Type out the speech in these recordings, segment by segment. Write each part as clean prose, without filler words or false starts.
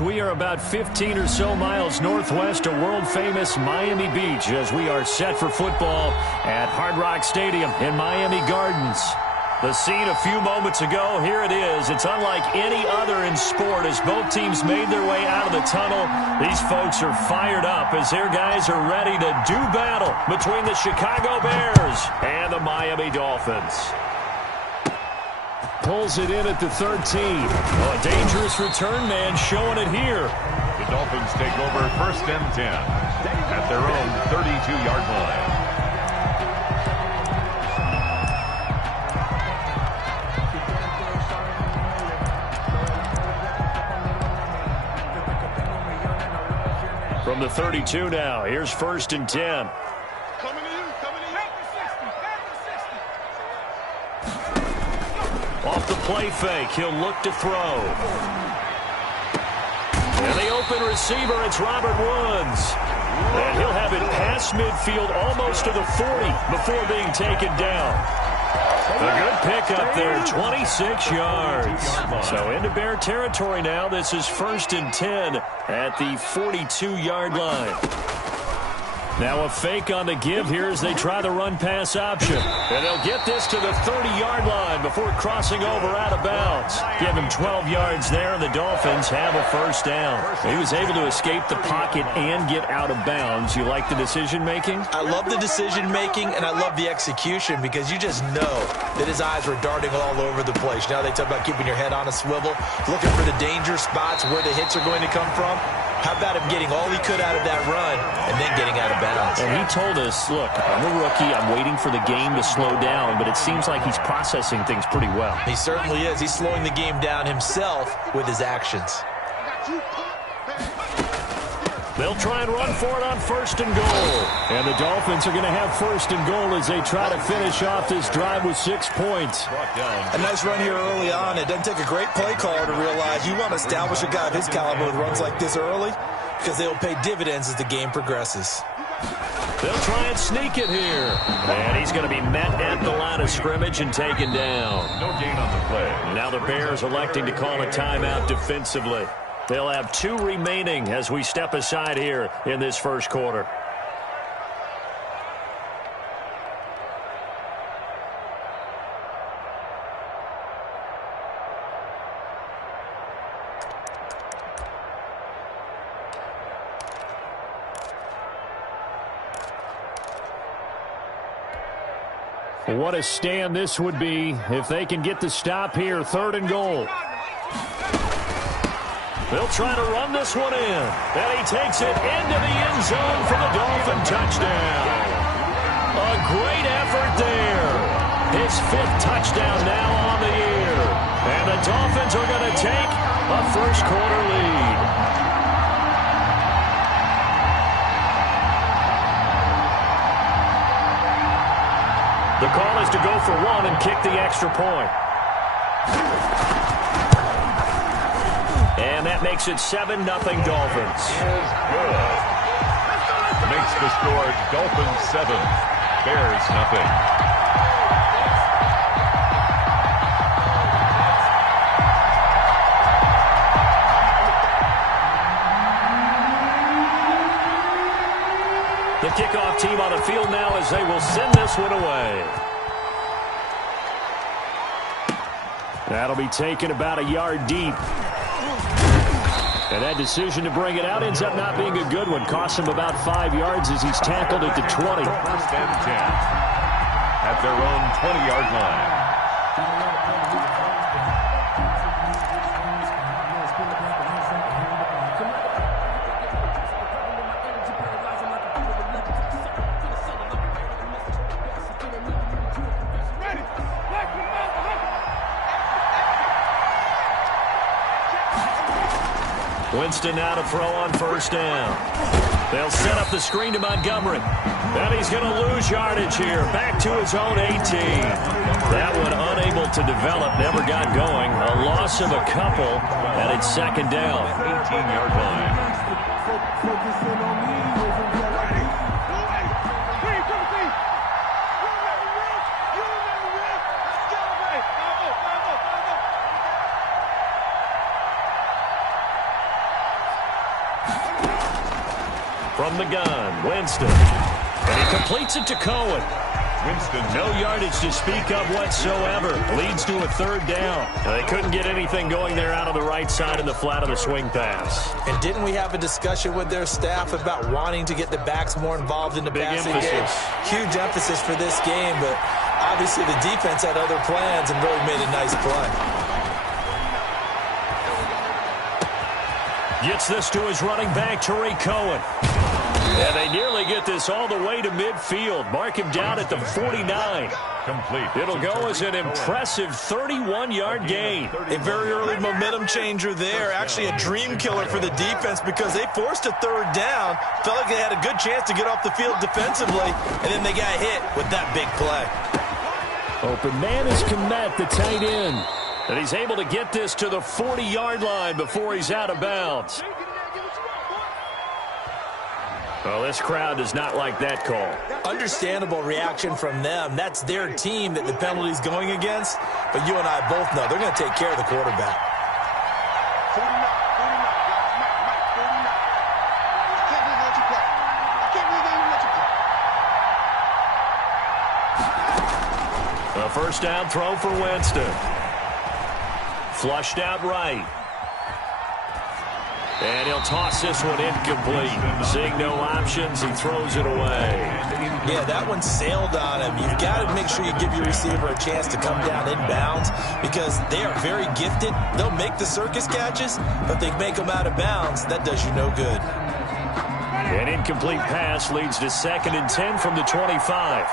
We are about 15 or so miles northwest of world-famous Miami Beach as we are set for football at Hard Rock Stadium in Miami Gardens. The scene a few moments ago, here it is. It's unlike any other in sport as both teams made their way out of the tunnel. These folks are fired up as their guys are ready to do battle between the Chicago Bears and the Miami Dolphins. Pulls it in at the 13. Oh, a dangerous return man showing it here. The Dolphins take over 1st and 10 at their own 32-yard line. From the 32 now, here's 1st and 10. Off the play fake, he'll look to throw. And the open receiver, it's Robert Woods. And he'll have it past midfield almost to the 40 before being taken down. A good pickup there, 26 yards. So into Bear territory now. This is 1st and 10 at the 42-yard line. Now a fake on the give here as they try the run-pass option. And they'll get this to the 30-yard line before crossing over out of bounds. Give him 12 yards there, and the Dolphins have a 1st down. He was able to escape the pocket and get out of bounds. You like the decision-making? I love the decision-making, and I love the execution because you just know that his eyes were darting all over the place. Now they talk about keeping your head on a swivel, looking for the danger spots where the hits are going to come from. How about him getting all he could out of that run and then getting out of bounds? And he told us, look, I'm a rookie. I'm waiting for the game to slow down, but it seems like he's processing things pretty well. He certainly is. He's slowing the game down himself with his actions. They'll try and run for it on 1st and goal. And the Dolphins are going to have 1st and goal as they try to finish off this drive with 6 points. A nice run here early on. It doesn't take a great play caller to realize you want to establish a guy of his caliber with runs like this early because they'll pay dividends as the game progresses. They'll try and sneak it here. And he's going to be met at the line of scrimmage and taken down. No gain on the play. Now the Bears electing to call a timeout defensively. They'll have 2 remaining as we step aside here in this 1st quarter. What a stand this would be if they can get the stop here. 3rd and goal. They'll try to run this one in. And he takes it into the end zone for the Dolphin touchdown. A great effort there. His 5th touchdown now on the year. And the Dolphins are going to take a 1st quarter lead. The call is to go for 1 and kick the extra point. And that makes it 7-0 Dolphins. Is good. Makes the score Dolphins 7, Bears nothing. The kickoff team on the field now as they will send this one away. That'll be taken about a yard deep. And that decision to bring it out ends up not being a good one. Costs him about 5 yards as he's tackled at the 20. 1st and 10 at their own 20-yard line. Winston now to throw on 1st down. They'll set up the screen to Montgomery. And he's going to lose yardage here. Back to his own 18. That one unable to develop, never got going. A loss of a couple, and it's 2nd down. 18-yard line. From the gun, Winston. And he completes it to Cohen. Winston. No yardage to speak of whatsoever. Leads to a third down. They couldn't get anything going there out of the right side in the flat of the swing pass. And didn't we have a discussion with their staff about wanting to get the backs more involved in the passing game? Huge emphasis for this game, but obviously the defense had other plans and really made a nice play. Gets this to his running back, Tariq Cohen. And they nearly get this all the way to midfield. Mark him down at the 49. Complete. It'll go as an impressive 31-yard gain. A very early momentum changer there. Actually a dream killer for the defense because they forced a third down. Felt like they had a good chance to get off the field defensively, and then they got hit with that big play. Open man is Komet, the tight end. And he's able to get this to the 40-yard line before he's out of bounds. Well, this crowd does not like that call. Understandable reaction from them. That's their team that the penalty's going against. But you and I both know they're going to take care of the quarterback. 49, I can't believe they let you play. I can't believe they even let you play. A first down throw for Winston. Flushed out right. And he'll toss this one incomplete. Seeing no options, he throws it away. Yeah, that one sailed on him. You've got to make sure you give your receiver a chance to come down inbounds because they are very gifted. They'll make the circus catches, but they make them out of bounds. That does you no good. An incomplete pass leads to 2nd and 10 from the 25.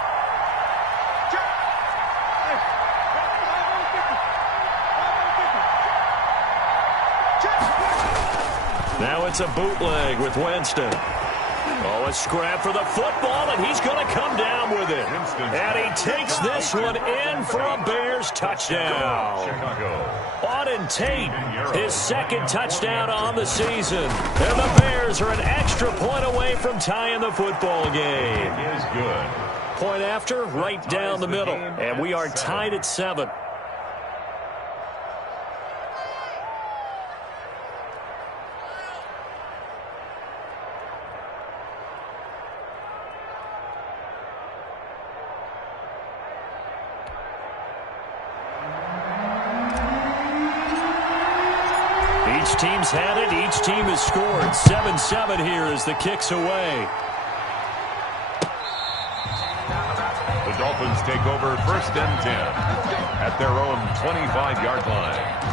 Now it's a bootleg with Winston. Oh, a scrap for the football, and he's going to come down with it. And he takes this one in for a Bears touchdown. Auden Tate, his 2nd touchdown on the season. And the Bears are an extra point away from tying the football game. It is good. Point after, right down the middle. And we are tied at 7. Each team's had it. Each team has scored. 7-7 here as the kick's away. The Dolphins take over 1st and 10 at their own 25-yard line.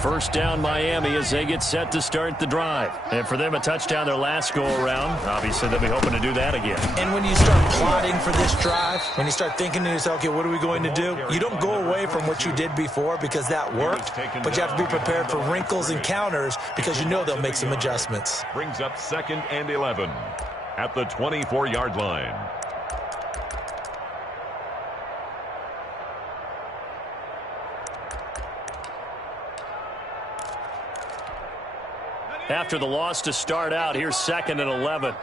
First down Miami as they get set to start the drive. And for them, a touchdown their last go-around. Obviously, they'll be hoping to do that again. And when you start plotting for this drive, when you start thinking to yourself, okay, what are we going to do? You don't go away from what you did before because that worked, but you have to be prepared for wrinkles and counters because you know they'll make some adjustments. Brings up 2nd and 11 at the 24-yard line. After the loss to start out, here's 2nd and 11.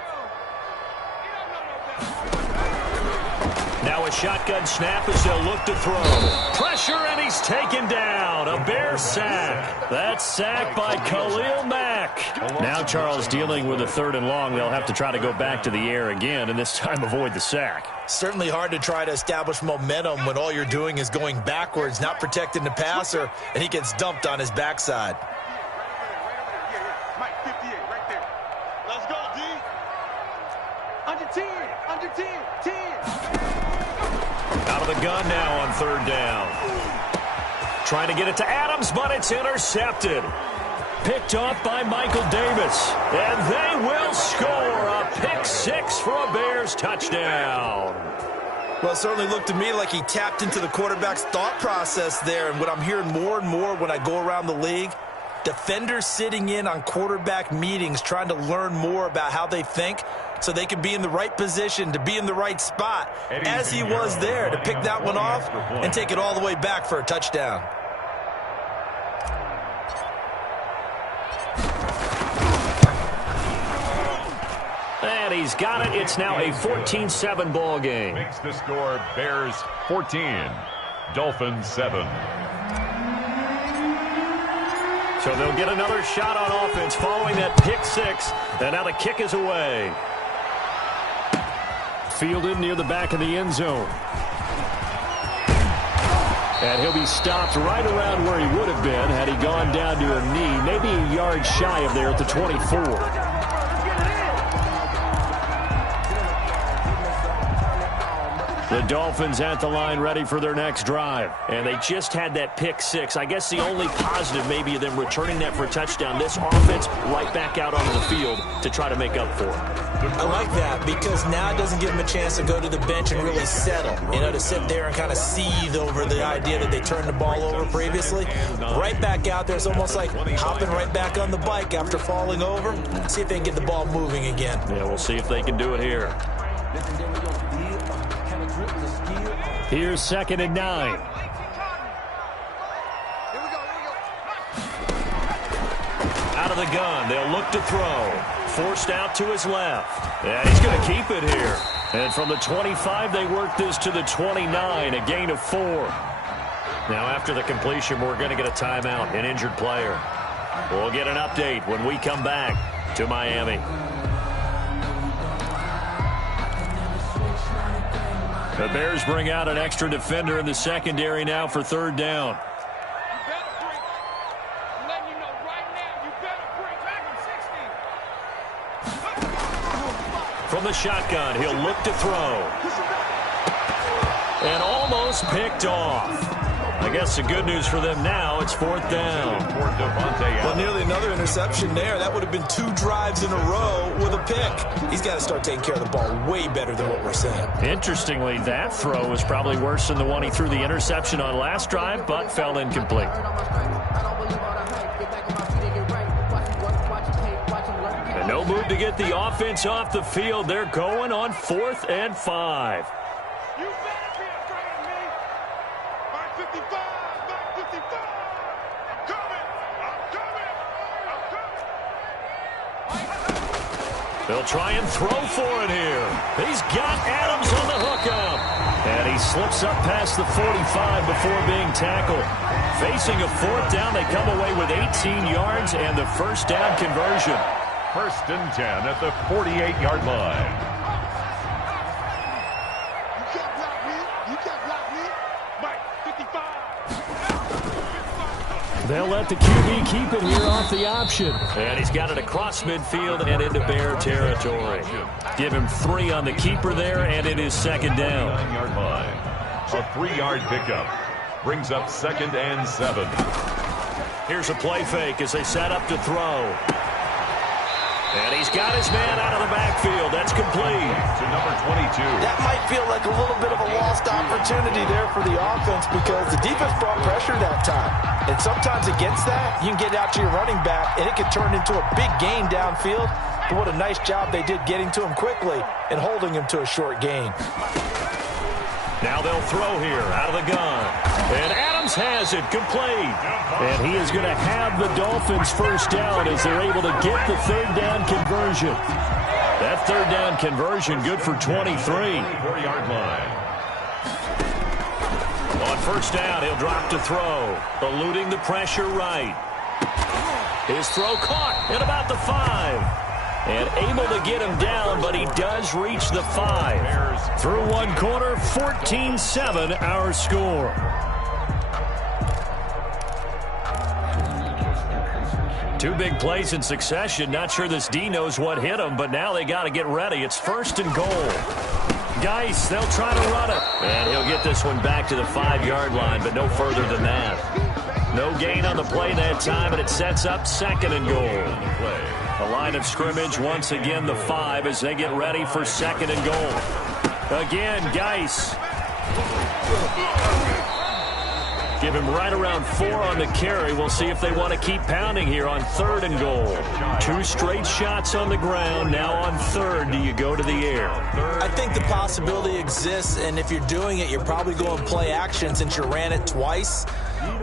Now a shotgun snap as they'll look to throw. Pressure, and he's taken down. A Bear sack. That's sacked by Khalil Mack. Now Charles dealing with a 3rd and long. They'll have to try to go back to the air again, and this time avoid the sack. Certainly hard to try to establish momentum when all you're doing is going backwards, not protecting the passer, and he gets dumped on his backside. Under 10. Out of the gun now on 3rd down. Trying to get it to Adams, but it's intercepted. Picked off by Michael Davis. And they will score a pick 6 for a Bears touchdown. Well, it certainly looked to me like he tapped into the quarterback's thought process there. And what I'm hearing more and more when I go around the league, defenders sitting in on quarterback meetings trying to learn more about how they think so they can be in the right position to be in the right spot, as he was there to pick that one off and take it all the way back for a touchdown. And he's got it. It's now a 14-7 ball game. Makes the score Bears 14, Dolphins 7. So they'll get another shot on offense following that pick six. And now the kick is away. Fielded near the back of the end zone. And he'll be stopped right around where he would have been had he gone down to a knee, maybe a yard shy of there at the 24. The Dolphins at the line ready for their next drive. And they just had that pick six. I guess the only positive maybe of them returning that for a touchdown. This offense right back out onto the field to try to make up for it. I like that because now it doesn't give them a chance to go to the bench and really settle. You know, to sit there and kind of seethe over the idea that they turned the ball over previously. Right back out there. It's almost like hopping right back on the bike after falling over. See if they can get the ball moving again. Yeah, we'll see if they can do it here. Here's 2nd and 9. Here we go. Out of the gun, they'll look to throw. Forced out to his left. And he's going to keep it here. And from the 25, they work this to the 29, a gain of 4. Now, after the completion, we're going to get a timeout, an injured player. We'll get an update when we come back to Miami. The Bears bring out an extra defender in the secondary now for 3rd down. From the shotgun, he'll look to throw. And almost picked off. I guess the good news for them now, it's 4th down. Well, nearly another interception there. That would have been 2 drives in a row with a pick. He's got to start taking care of the ball way better than what we're saying. Interestingly, that throw was probably worse than the one he threw the interception on last drive, but fell incomplete. And no move to get the offense off the field. They're going on 4th and 5. They'll try and throw for it here. He's got Adams on the hookup. And he slips up past the 45 before being tackled. Facing a 4th down, they come away with 18 yards and the 1st down conversion. 1st and 10 at the 48-yard line. You can't block me. You can't block me. Mike, 55. They'll let the QB keep it here off the option. And he's got it across midfield and into Bear territory. Give him 3 on the keeper there, and it is 2nd down. 9-yard line. A 3-yard pickup. Brings up 2nd and 7. Here's a play fake as they set up to throw. And he's got his man out of the backfield. That's complete. To number 22. That might feel like a little bit of a lost opportunity there for the offense because the defense brought pressure that time. And sometimes against that, you can get out to your running back, and it can turn into a big gain downfield. But what a nice job they did getting to him quickly and holding him to a short gain. Now they'll throw here out of the gun. And Adams has it complete. And he is going to have the Dolphins 1st down as they're able to get the 3rd down conversion. That 3rd down conversion good for 23. 4-yard line. On 1st down, he'll drop to throw. Eluding the pressure right. His throw caught at about the 5. And able to get him down, but he does reach the 5. Through 1 quarter, 14-7 our score. Two big plays in succession. Not sure this D knows what hit him, but now they got to get ready. It's 1st and goal. Geis, they'll try to run it. And he'll get this one back to the 5-yard line, but no further than that. No gain on the play that time, and it sets up 2nd and goal. The line of scrimmage, once again, the 5 as they get ready for 2nd and goal. Again, Geis. Give him right around 4 on the carry. We'll see if they want to keep pounding here on 3rd and goal. 2 straight shots on the ground. Now on 3rd, do you go to the air? I think the possibility exists, and if you're doing it, you're probably going play action since you ran it twice.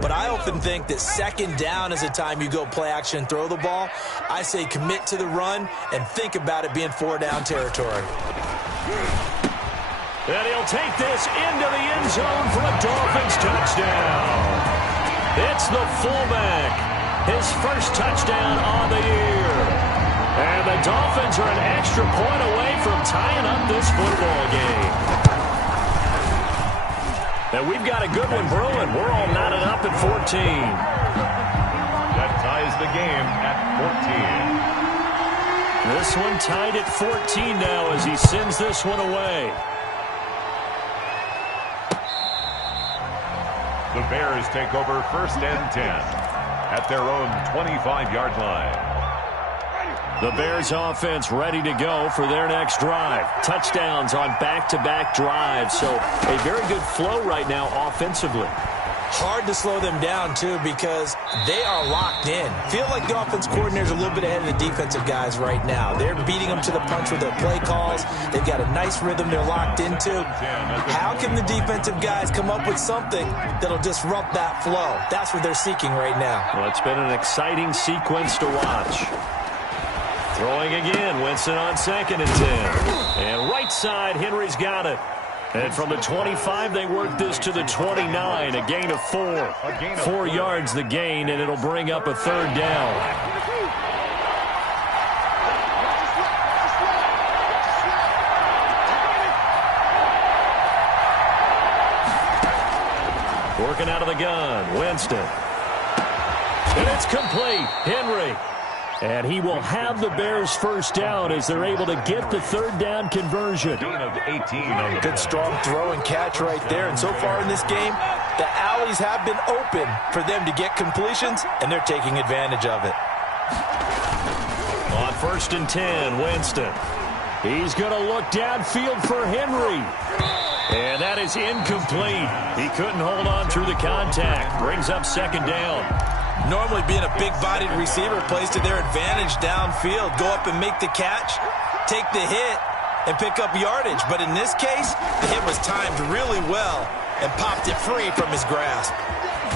But I often think that 2nd down is the time you go play action and throw the ball. I say commit to the run and think about it being 4-down territory. And he'll take this into the end zone for a Dolphins touchdown. It's the fullback, his first touchdown on the year. And the Dolphins are an extra point away from tying up this football game. And we've got a good one brewing. We're all knotted up at 14. That ties the game at 14. This one tied at 14 now as he sends this one away. The Bears take over first and 10 at their own 25-yard line. The Bears offense ready to go for their next drive. Touchdowns on back-to-back drives, so a very good flow right now offensively. Hard to slow them down, too, because they are locked in. Feel like the offense coordinator's a little bit ahead of the defensive guys right now. They're beating them to the punch with their play calls. They've got a nice rhythm they're locked into. How can the defensive guys come up with something that'll disrupt that flow? That's what they're seeking right now. Well, it's been an exciting sequence to watch. Throwing again, Winston on 2nd and 10. And right side, Henry's got it. And from the 25, they work this to the 29, a gain of 4. 4 yards the gain, and it'll bring up a 3rd down. Working out of the gun, Winston. And it's complete, Henry. And he will have the Bears first down as they're able to get the 3rd down conversion. Good strong throw and catch right there. And so far in this game, the alleys have been open for them to get completions, and they're taking advantage of it. On 1st and 10, Winston. He's going to look downfield for Henry. And that is incomplete. He couldn't hold on through the contact. Brings up 2nd down. Normally being a big-bodied receiver plays to their advantage downfield. Go up and make the catch, take the hit, and pick up yardage. But in this case, the hit was timed really well and popped it free from his grasp.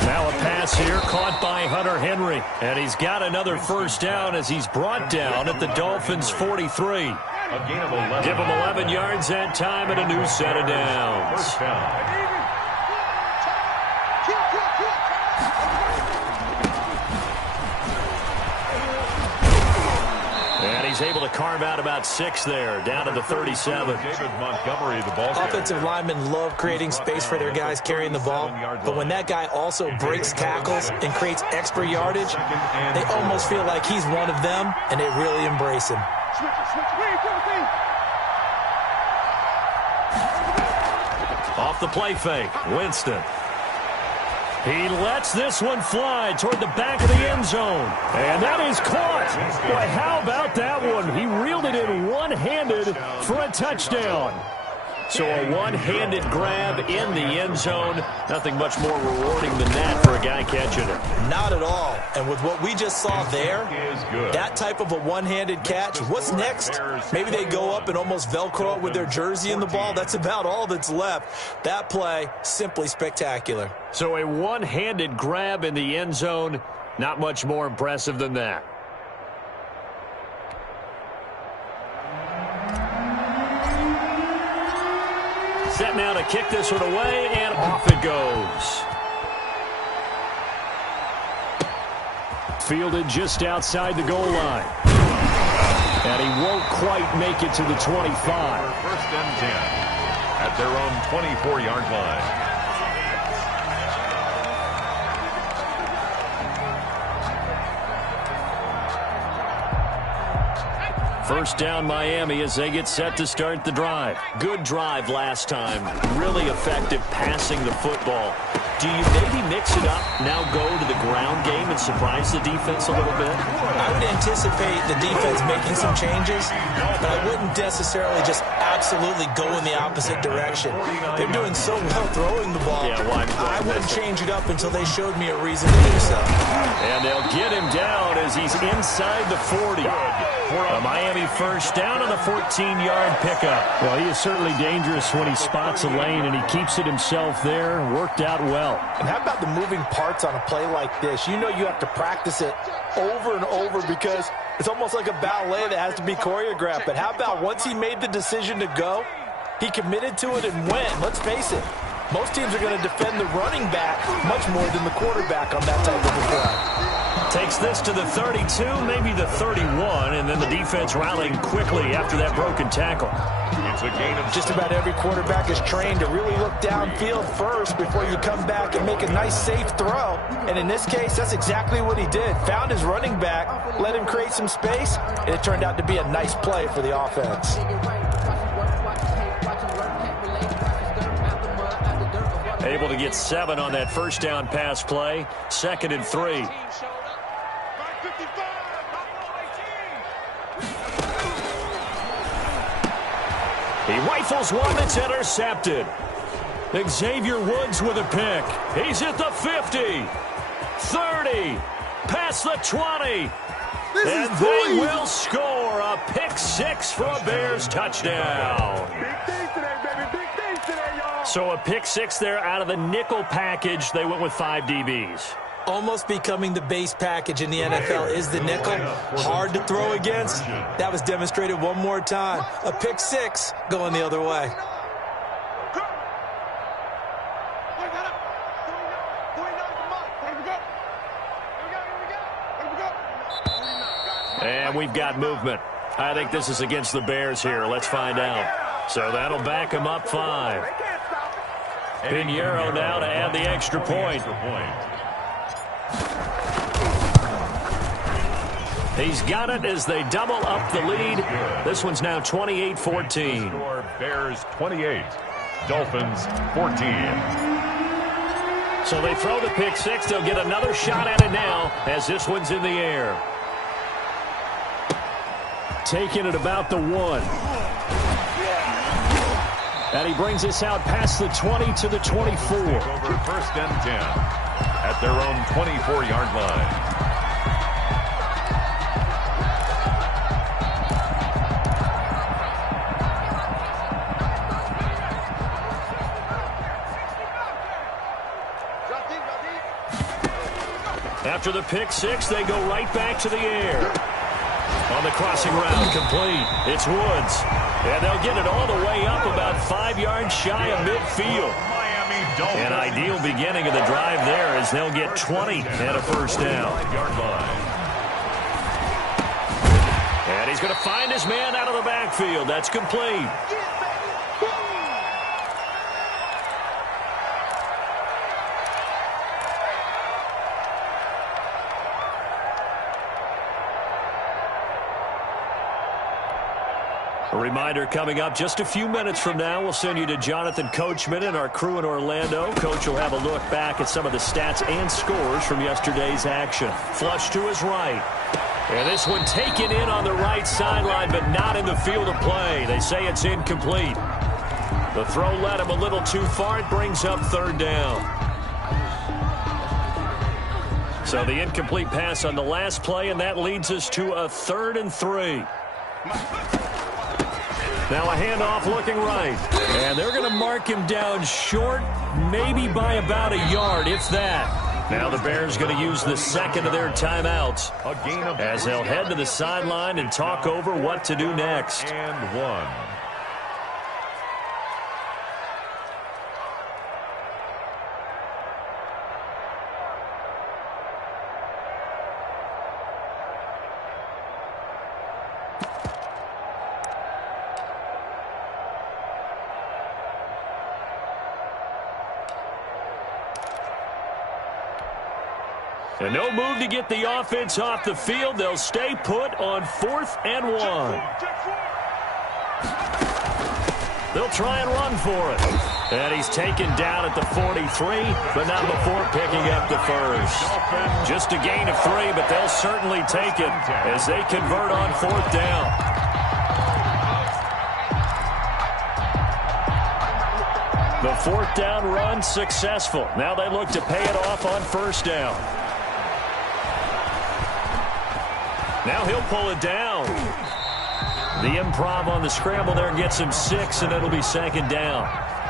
Now a pass here caught by Hunter Henry. And he's got another first down as he's brought down at the Dolphins' 43. Give him 11 yards that time and a new set of downs. First down. He's able to carve out about 6 there, down to the 37. David Montgomery, the ball Offensive linemen love creating space for their guys carrying the ball, but when that guy also breaks tackles and creates extra yardage, they almost feel like he's one of them, and they really embrace him. Off the play fake, Winston. He lets this one fly toward the back of the end zone. And that is caught. Boy, how about that one? He reeled it in one-handed for a touchdown. So a one-handed grab in the end zone. Nothing much more rewarding than that for a guy catching it. Not at all. And with what we just saw there, that type of a one-handed catch, what's next? Maybe they go up and almost Velcro it with their jersey in the ball. That's about all that's left. That play, simply spectacular. So a one-handed grab in the end zone, not much more impressive than that. Set now to kick this one away, and off it goes. Fielded just outside the goal line. And he won't quite make it to the 25. First and 10 at their own 24-yard line. First down Miami as they get set to start the drive. Good drive last time. Really effective passing the football. Do you maybe mix it up, now go to the ground game and surprise the defense a little bit? I would anticipate the defense making some changes, but I wouldn't necessarily just absolutely go in the opposite direction. They're doing so well throwing the ball. Yeah, well, I wouldn't change it up until they showed me a reason to do so. And they'll get him down as he's inside the 40. A Miami first down on the 14-yard pickup. Well, he is certainly dangerous when he spots a lane, and he keeps it himself there. Worked out well. And how about the moving parts on a play like this? You know you have to practice it over and over because it's almost like a ballet that has to be choreographed. But how about once he made the decision to go, he committed to it and went. Let's face it, Most teams are going to defend the running back much more than the quarterback on that type of a play. Takes this to the 32, maybe the 31, and then the defense rallying quickly after that broken tackle. It's a gain of Just about every quarterback is trained to really look downfield first before you come back and make a nice, safe throw. And in this case, that's exactly what he did. Found his running back, let him create some space, and it turned out to be a nice play for the offense. Able to get 7 on that first down pass play. 2nd and 3. He rifles one that's intercepted. Xavier Woods with a pick. He's at the 50, 30, past the 20. And they will score a pick 6 for a Bears touchdown. So a pick 6 there out of the nickel package. They went with 5 DBs. Almost becoming the base package in the NFL is the nickel. Hard to throw against. That was demonstrated one more time. A pick 6 going the other way. And we've got movement. I think this is against the Bears here. Let's find out. So that'll back them up 5. Pinheiro now to add the extra point. He's got it as they double up the lead. This one's now 28-14. Bears 28, Dolphins 14. So they throw the pick 6. They'll get another shot at it now as this one's in the air. Taking it about the 1. And he brings us out past the 20 to the 24. Over 1st and 10 at their own 24-yard line. After the pick 6, they go right back to the air. On the crossing route, complete. It's Woods. And they'll get it all the way up about 5 yards shy of midfield. An ideal beginning of the drive there as they'll get 20 and a first down. And he's going to find his man out of the backfield. That's complete. A reminder coming up just a few minutes from now, we'll send you to Jonathan Coachman and our crew in Orlando. Coach will have a look back at some of the stats and scores from yesterday's action. Flush to his right. And this one taken in on the right sideline, but not in the field of play. They say it's incomplete. The throw led him a little too far. It brings up 3rd down. So the incomplete pass on the last play, and that leads us to a 3rd and 3. Now a handoff looking right. And they're going to mark him down short, maybe by about a yard, if that. Now the Bears going to use the 2nd of their timeouts as they'll head to the sideline and talk over what to do next. And 1. And no move to get the offense off the field. They'll stay put on 4th and 1. They'll try and run for it. And he's taken down at the 43, but not before picking up the first. Just a gain of 3, but they'll certainly take it as they convert on 4th down. The 4th down run successful. Now they look to pay it off on 1st down. Now he'll pull it down. The improv on the scramble there gets him 6, and it'll be 2nd down.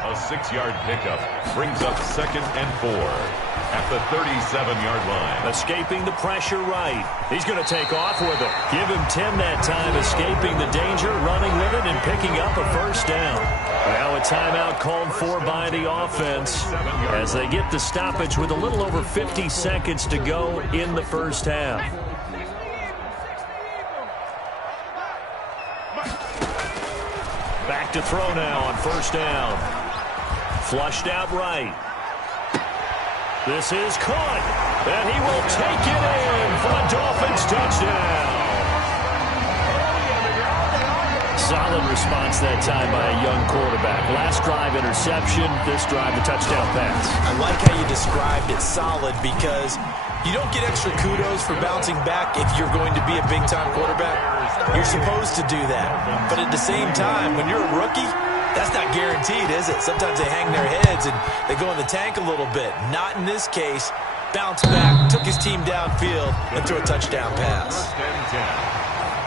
A 6-yard pickup brings up 2nd and 4 at the 37-yard line. Escaping the pressure right. He's going to take off with it. Give him 10 that time, escaping the danger, running with it, and picking up a first down. Now a timeout called for by the offense as they get the stoppage with a little over 50 seconds to go in the first half. Back to throw now on first down. Flushed out right. This is caught, and he will take it in for a Dolphins touchdown. Solid response that time by a young quarterback. Last drive, interception. This drive, the touchdown pass. I like how you described it, solid, because you don't get extra kudos for bouncing back if you're going to be a big-time quarterback. You're supposed to do that. But at the same time, when you're a rookie, that's not guaranteed, is it? Sometimes they hang their heads and they go in the tank a little bit. Not in this case. Bounced back, took his team downfield, and threw a touchdown pass. 1st and 10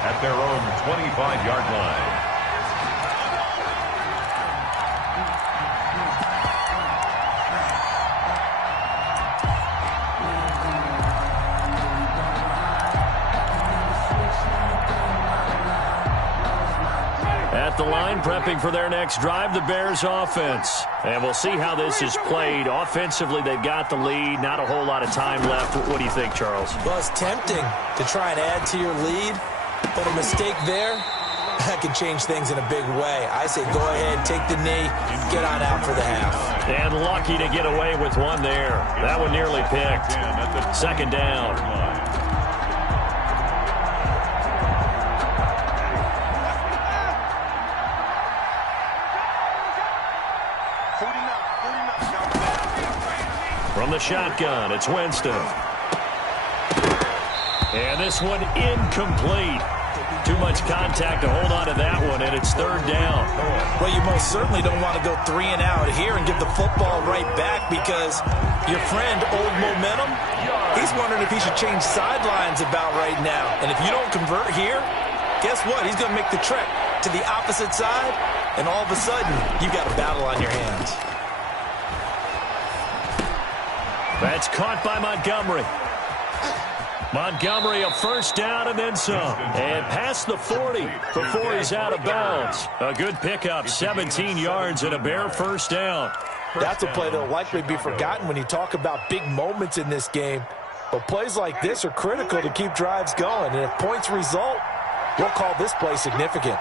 at their own 25-yard line. At the line, prepping for their next drive, the Bears offense. And we'll see how this is played. Offensively, they've got the lead. Not a whole lot of time left. What do you think, Charles? Well, it's tempting to try and add to your lead, but a mistake there, that can change things in a big way. I say go ahead, take the knee, get on out for the half. And lucky to get away with one there. That one nearly picked. 2nd down. From the shotgun, it's Winston. And this one incomplete. Too much contact to hold on to that one, and it's 3rd down. Well, you most certainly don't want to go 3 and out here and give the football right back because your friend, Old Momentum, he's wondering if he should change sidelines about right now. And if you don't convert here, guess what? He's going to make the trek to the opposite side, and all of a sudden, you've got a battle on your hands. That's caught by Montgomery. Montgomery, a first down and then some. And past the 40 before he's out of bounds. A good pickup, 17 yards and a Bear first down. That's a play that will likely be forgotten when you talk about big moments in this game. But plays like this are critical to keep drives going. And if points result, we'll call this play significant.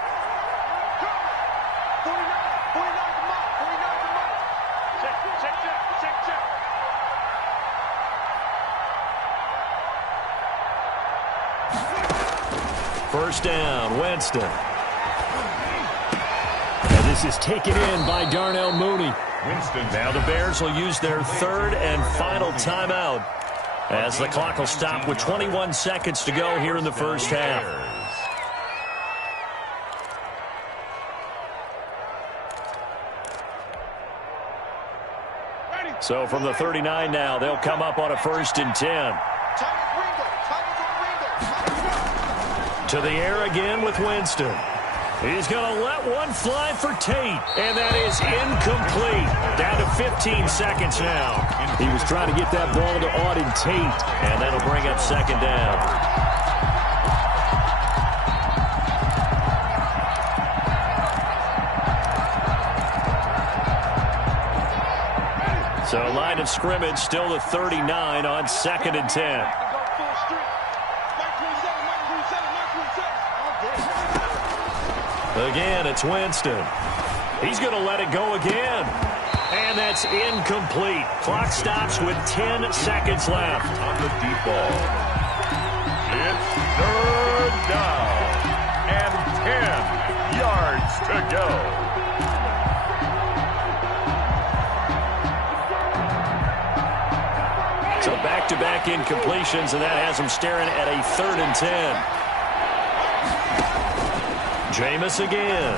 First down, Winston. And this is taken in by Darnell Mooney. Now the Bears will use their 3rd and final timeout as the clock will stop with 21 seconds to go here in the first half. So from the 39 now, they'll come up on a 1st and 10. To the air again with Winston. He's going to let one fly for Tate, and that is incomplete. Down to 15 seconds now. He was trying to get that ball to Auden Tate, and that'll bring up 2nd down. So line of scrimmage still the 39 on 2nd and 10. Again, it's Winston. He's going to let it go again. And that's incomplete. Clock stops with 10 seconds left. On the deep ball. It's 3rd down. And 10 yards to go. So back-to-back incompletions, and that has him staring at a 3rd and 10. Jameis again.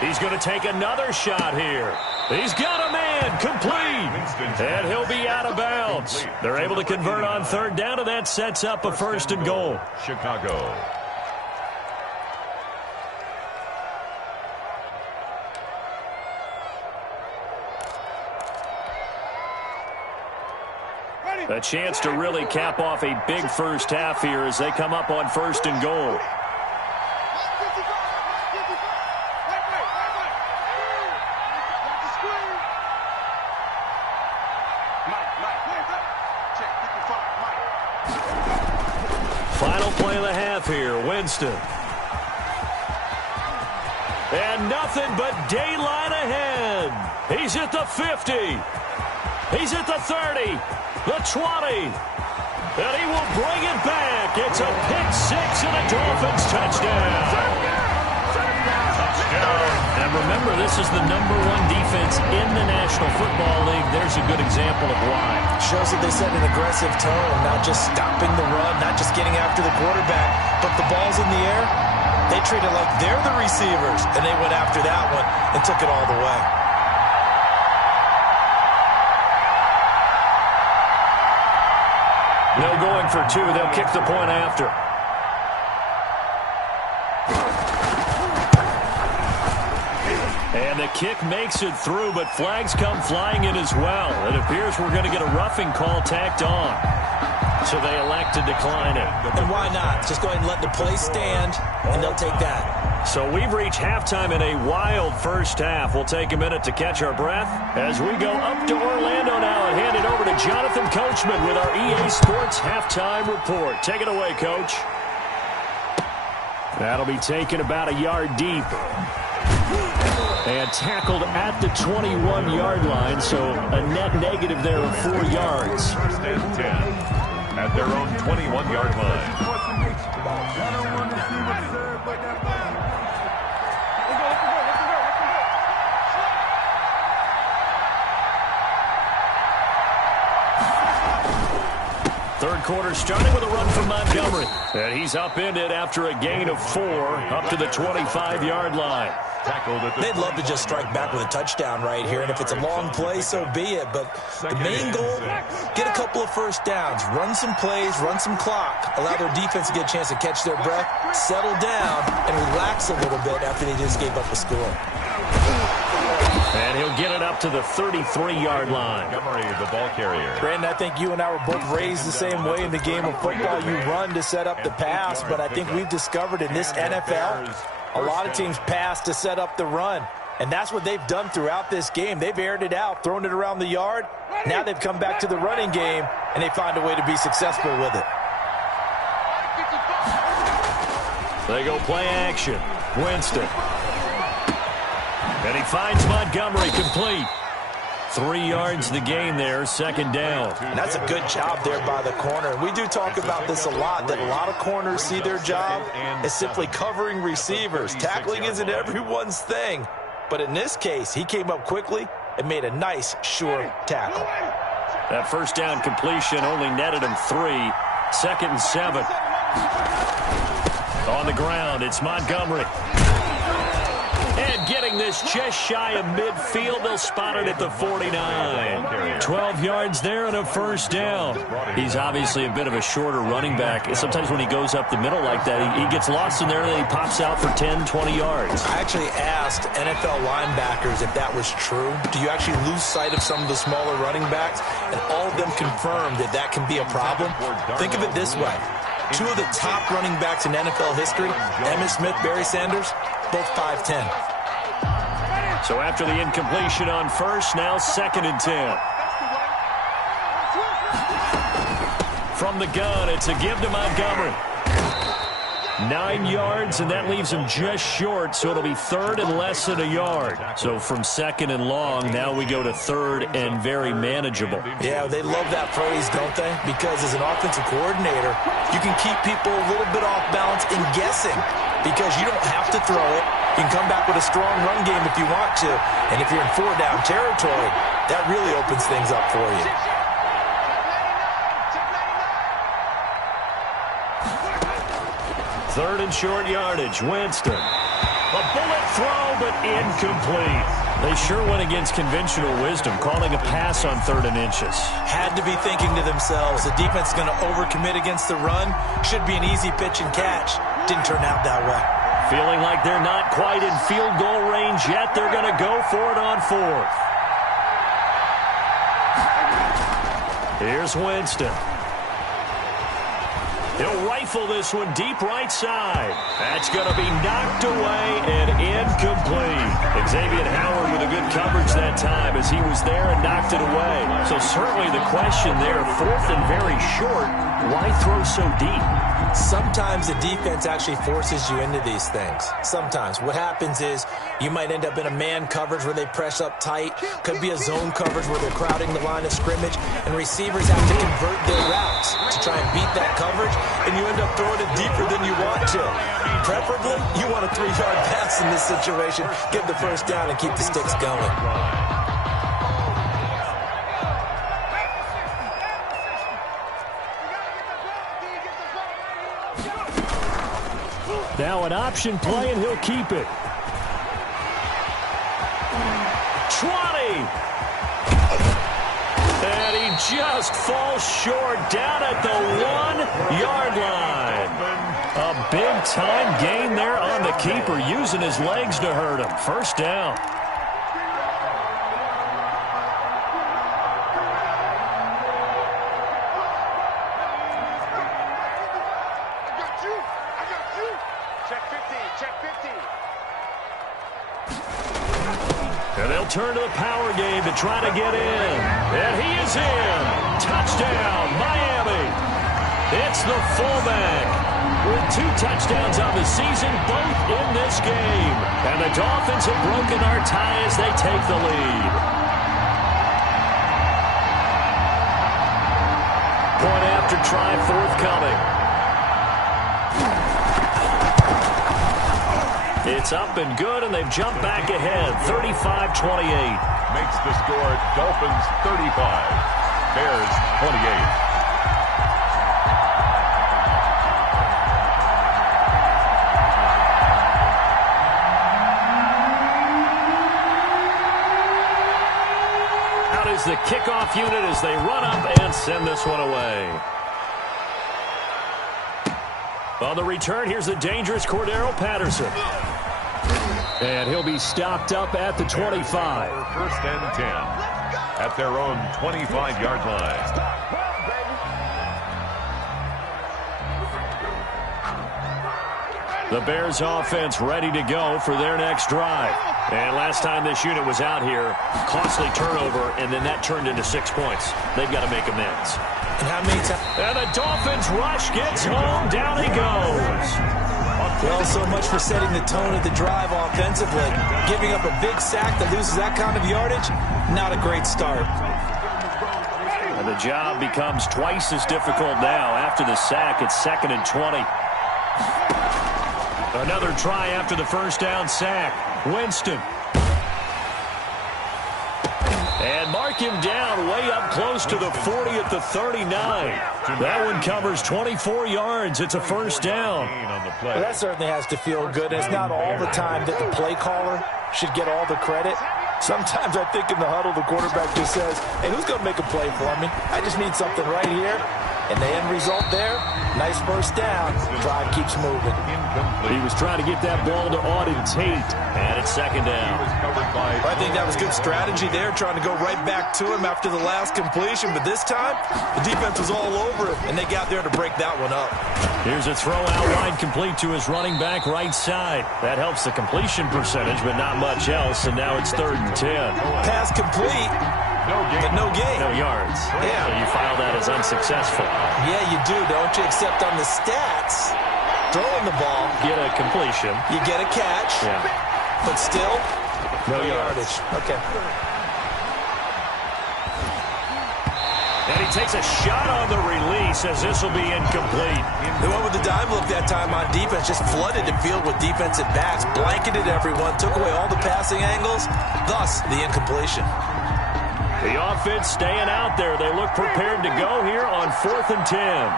He's going to take another shot here. He's got a man complete. And he'll be out of bounds. They're able to convert on 3rd down, and that sets up a 1st and goal. Chicago. A chance to really cap off a big first half here as they come up on 1st and goal. Final play of the half here, Winston. And nothing but daylight ahead. He's at the 50. He's at the 30. The 20. And he will bring it back. It's a pick-6 and a Dolphins touchdown. And remember, this is the #1 defense in the National Football League. There's a good example of why. Shows that they set an aggressive tone, not just stopping the run, not just getting after the quarterback, but the ball's in the air. They treat it like they're the receivers, and they went after that one and took it all the way. No going for 2. They'll kick the point after. And the kick makes it through, but flags come flying in as well. It appears we're going to get a roughing call tacked on. So they elect to decline it. And why not? Just go ahead and let the play stand, and they'll take that. So we've reached halftime in a wild first half. We'll take a minute to catch our breath as we go up to Orlando now and hand it over to Jonathan Coachman with our EA Sports Halftime Report. Take it away, Coach. That'll be taken about a yard deep. And tackled at the 21-yard line, so a net negative there of 4 yards. 1st and 10 at their own 21-yard line. Third quarter starting with a run from Montgomery. And he's upended after a gain of 4 up to the 25-yard line. They'd love to just strike back with a touchdown right here, and if it's a long play, so be it. But the main goal, get a couple of first downs, run some plays, run some clock, allow their defense to get a chance to catch their breath, settle down, and relax a little bit after they just gave up a score. And he'll get it up to the 33-yard line. Montgomery, the ball carrier. Brandon, I think you and I were both raised the same way in the game of football. You run to set up the pass, but I think we've discovered in this NFL, a lot of teams pass to set up the run. And that's what they've done throughout this game. They've aired it out, thrown it around the yard. Now they've come back to the running game, and they find a way to be successful with it. They go play action. Winston. And he finds Montgomery complete. 3 yards the gain there, 2nd down. And that's a good job there by the corner. We do talk about this a lot, that a lot of corners see their job as simply covering receivers. Tackling isn't everyone's thing. But in this case, he came up quickly and made a nice, sure tackle. That first down completion only netted him 3. 2nd and 7. On the ground, it's Montgomery. And getting this just shy of midfield, they'll spot it at the 49. 12 yards there and a first down. He's obviously a bit of a shorter running back. Sometimes when he goes up the middle like that, he gets lost in there and then he pops out for 10, 20 yards. I actually asked NFL linebackers if that was true. Do you actually lose sight of some of the smaller running backs? And all of them confirmed that that can be a problem. Think of it this way. 2 of the top running backs in NFL history, Emmitt Smith, Barry Sanders, both 5'10". So after the incompletion on first, now 2nd and 10. From the gun, it's a give to Montgomery. 9 yards, and that leaves him just short, so it'll be 3rd and less than a yard. So from 2nd and long, now we go to 3rd and very manageable. Yeah, they love that phrase, don't they? Because as an offensive coordinator, you can keep people a little bit off balance in guessing because you don't have to throw it. You can come back with a strong run game if you want to. And if you're in 4-down territory, that really opens things up for you. Third and short yardage, Winston. A bullet throw, but incomplete. They sure went against conventional wisdom, calling a pass on 3rd and inches. Had to be thinking to themselves, the defense is going to overcommit against the run. Should be an easy pitch and catch. Didn't turn out that way. Feeling like they're not quite in field goal range yet, they're going to go for it on 4th. Here's Winston. He'll rifle this one deep right side. That's going to be knocked away and incomplete. Xavier Howard with a good coverage that time as he was there and knocked it away. So certainly the question there, fourth and very short, why throw so deep? Sometimes the defense actually forces you into these things. Sometimes. What happens is you might end up in a man coverage where they press up tight. Could be a zone coverage where they're crowding the line of scrimmage, and receivers have to convert their routes to try and beat that coverage, and you end up throwing it deeper than you want to. Preferably, you want a 3-yard pass in this situation. Get the first down and keep the sticks going. Now an option play, and he'll keep it. 20. And he just falls short down at the 1-yard line. A big-time gain there on the keeper, using his legs to hurt him. First down. And they'll turn to the power game to try to get in. And he is in. Touchdown, Miami. It's the fullback with 2 touchdowns on the season, both in this game. And the Dolphins have broken our tie as they take the lead. Point after try forthcoming. It's up and good, and they've jumped back ahead, 35-28. Makes the score Dolphins 35, Bears 28. Out is the kickoff unit as they run up and send this one away. On the return, here's the dangerous Cordero Patterson. And he'll be stopped up at the 25. First and 10 at their own 25-yard line. The Bears offense ready to go for their next drive. And last time this unit was out here, costly turnover, and then that turned into 6 points. They've got to make amends. And how many times? And the Dolphins rush gets home. Down he goes. Well, so much for setting the tone of the drive offensively. Giving up a big sack that loses that kind of yardage, not a great start. And the job becomes twice as difficult now. After the sack, it's 2nd and 20. Another try after the first down sack. Winston. And mark him down way up close to the 40 at the 39. That one covers 24 yards. It's a first down. Well, that certainly has to feel good. It's not all the time that the play caller should get all the credit. Sometimes I think in the huddle, the quarterback just says, hey, who's going to make a play for me? I just need something right here. And the end result there, nice first down. Drive keeps moving. He was trying to get that ball to Auden Tate, and it's 2nd down. I think that was good strategy there, trying to go right back to him after the last completion. But this time, the defense was all over it, and they got there to break that one up. Here's a throw out wide complete to his running back right side. That helps the completion percentage, but not much else, and now it's 3rd and 10. Pass complete. But no gain. No yards. Yeah. So you file that as unsuccessful. Yeah, you do, don't you? Except on the stats, throwing the ball, Get a completion. you get a catch, Yeah. but still, No yardage. Okay. And he takes a shot on the release as this will be incomplete. They went with the dime look that time on defense, just flooded the field with defensive backs, blanketed everyone, took away all the passing angles, thus the incompletion. The offense staying out there. They look prepared to go here on 4th and 10.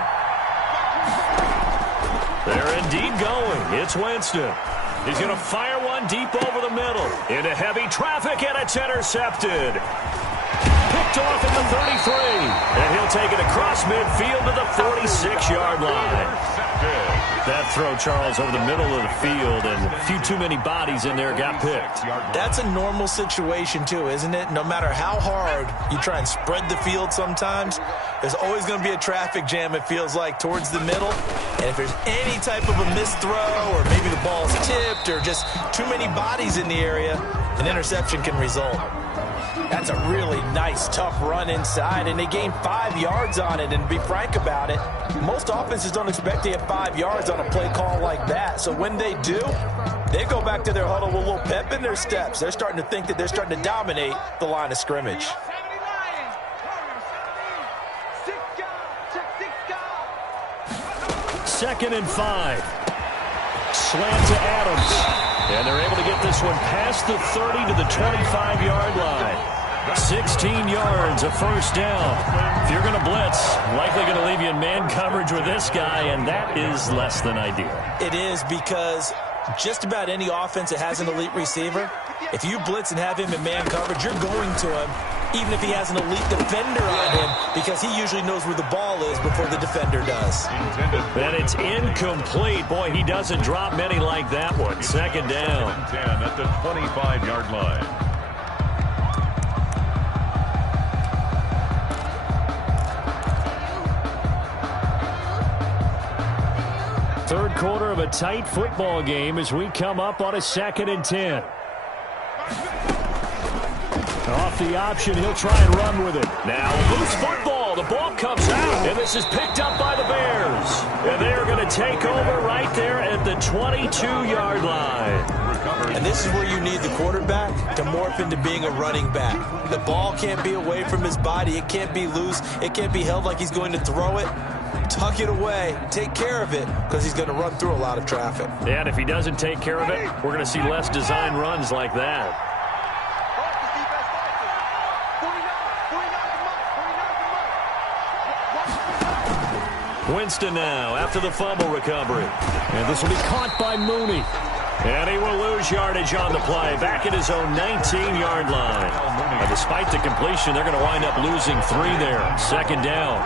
They're indeed going. It's Winston. He's going to fire one deep over the middle. Into heavy traffic, and it's intercepted. picked off at the 33. And he'll take it across midfield to the 46-yard line. That throw, Charles, over the middle of the field, and a few too many bodies in there got picked. That's a normal situation, too, isn't it? No matter how hard you try and spread the field sometimes, there's always going to be a traffic jam, it feels like, towards the middle. And if there's any type of a missed throw, or maybe the ball's tipped, or just too many bodies in the area, an interception can result. That's a really nice, tough run inside, and they gained 5 yards on it. And to be frank about it, most offenses don't expect to get 5 yards on a play call like that. So when they do, they go back to their huddle with a little pep in their steps. They're starting to think that they're starting to dominate the line of scrimmage. Second and 5. Slant to Adams. And they're able to get this one past the 30 to the 25-yard line. 16 yards, a first down. If you're going to blitz, likely going to leave you in man coverage with this guy, and that is less than ideal. It is, because just about any offense that has an elite receiver, if you blitz and have him in man coverage, you're going to him, even if he has an elite defender on him, because he usually knows where the ball is before the defender does. And it's incomplete. Boy, he doesn't drop many like that one. Second down. 10 at the 25-yard line. Third quarter of a tight football game as we come up on a 2nd and 10. Off the option, he'll try and run with it. Now loose football. The ball comes out, and this is picked up by the Bears. And they are going to take over right there at the 22-yard line. And this is where you need the quarterback to morph into being a running back. The ball can't be away from his body. It can't be loose. It can't be held like he's going to throw it. Tuck it away. Take care of it, because he's going to run through a lot of traffic. And if he doesn't take care of it, we're going to see less design runs like that. Winston now after the fumble recovery. And this will be caught by Mooney. And he will lose yardage on the play, back at his own 19-yard line. And despite the completion, they're going to wind up losing 3 there. Second down.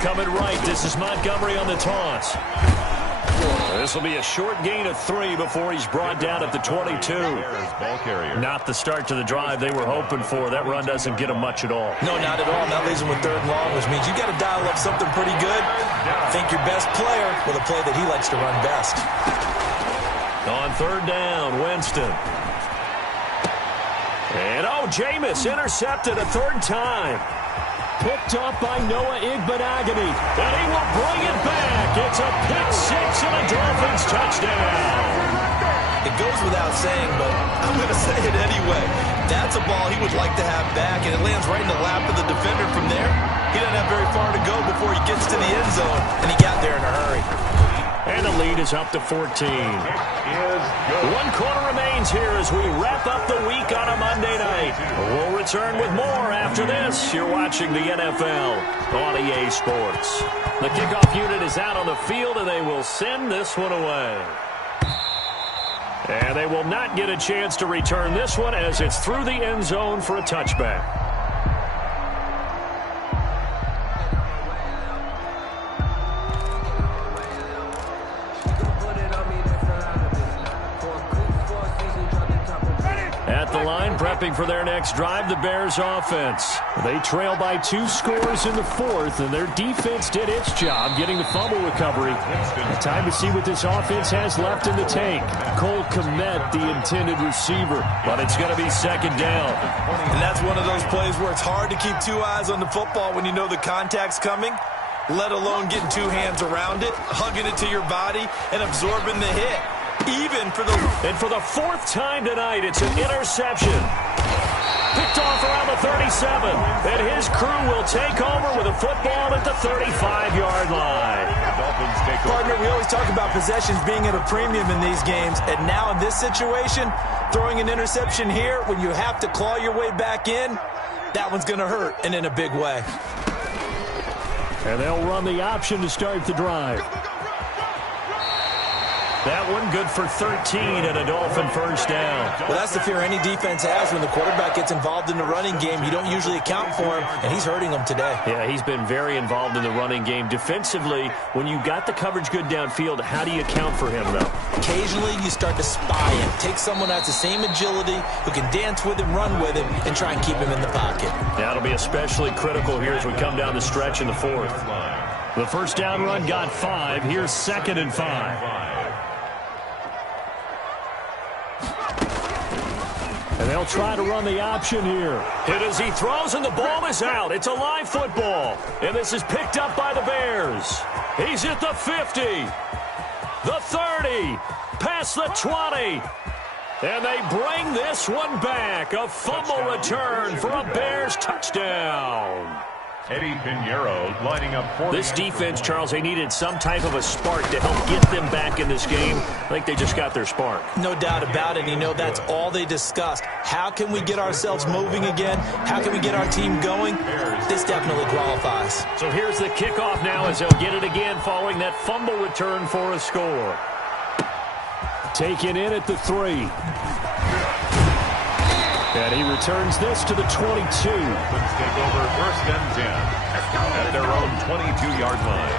Coming right, this is Montgomery on the toss. This will be a short gain of 3 before he's brought down at the 22. Not the start to the drive they were hoping for. That run doesn't get them much at all. No, not at all. That leaves them with 3rd and long, which means you got to dial up something pretty good. Think your best player with a play that he likes to run best. On 3rd down, Winston. And Jameis intercepted a 3rd time. Picked up by Noah Igbenogany. And he will bring it back. It's a pick 6 and a Dolphins touchdown. It goes without saying, but I'm going to say it anyway. That's a ball he would like to have back, and it lands right in the lap of the defender from there. He doesn't have very far to go before he gets to the end zone, and he got there in a hurry. And the lead is up to 14. 1 quarter remains here as we wrap up the week on a Monday night. We'll return with more after this. You're watching the NFL on EA Sports. The kickoff unit is out on the field, and they will send this one away. And they will not get a chance to return this one as it's through the end zone for a touchback. At the line, prepping for their next drive, the Bears offense. They trail by 2 scores in the 4th, and their defense did its job getting the fumble recovery. Time to see what this offense has left in the tank. Cole Kmet, the intended receiver. But it's going to be 2nd down. And that's one of those plays where it's hard to keep 2 eyes on the football when you know the contact's coming, let alone getting 2 hands around it, hugging it to your body, and absorbing the hit. Even for the... And for the 4th time tonight, it's an interception. Picked off around the 37. And his crew will take over with a football at the 35-yard line. Partner, we always talk about possessions being at a premium in these games. And now in this situation, throwing an interception here when you have to claw your way back in, that one's going to hurt, and in a big way. And they'll run the option to start the drive. That one good for 13 and a Dolphin first down. Well, that's the fear any defense has when the quarterback gets involved in the running game. You don't usually account for him, and he's hurting them today. Yeah, he's been very involved in the running game. Defensively, when you got the coverage good downfield, how do you account for him, though? Occasionally, you start to spy him. Take someone that has the same agility, who can dance with him, run with him, and try and keep him in the pocket. That'll be especially critical here as we come down the stretch in the fourth. The first down run got 5. Here's 2nd and 5. And they'll try to run the option here. Hit as he throws, and the ball is out. It's a live football. And this is picked up by the Bears. He's at the 50, the 30, past the 20. And they bring this one back. A fumble return for a Bears touchdown. Eddie Pinheiro lining up for this defense, Charles, they needed some type of a spark to help get them back in this game. I think they just got their spark. No doubt about it. You know, that's all they discussed. How can we get ourselves moving again? How can we get our team going? This definitely qualifies. So here's the kickoff now as they'll get it again following that fumble return for a score. Taken in at the 3. And he returns this to the 22. Dolphins take over 1st and 10 at their own 22-yard line.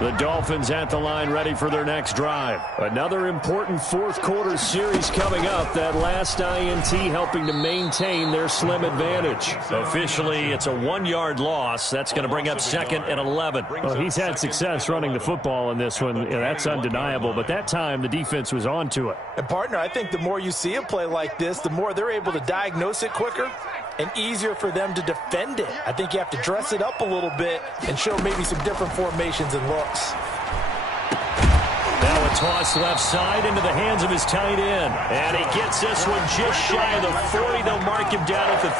The Dolphins at the line ready for their next drive. Another important fourth quarter series coming up. That last INT helping to maintain their slim advantage. Officially, it's a 1-yard loss. That's going to bring up 2nd and 11. Well, he's had success running the football in this one. Yeah, that's undeniable. But that time, the defense was on to it. And, partner, I think the more you see a play like this, the more they're able to diagnose it quicker and easier for them to defend it. I think you have to dress it up a little bit and show maybe some different formations and looks. Now a toss left side into the hands of his tight end. And he gets this one just shy of the 40. They'll mark him down at the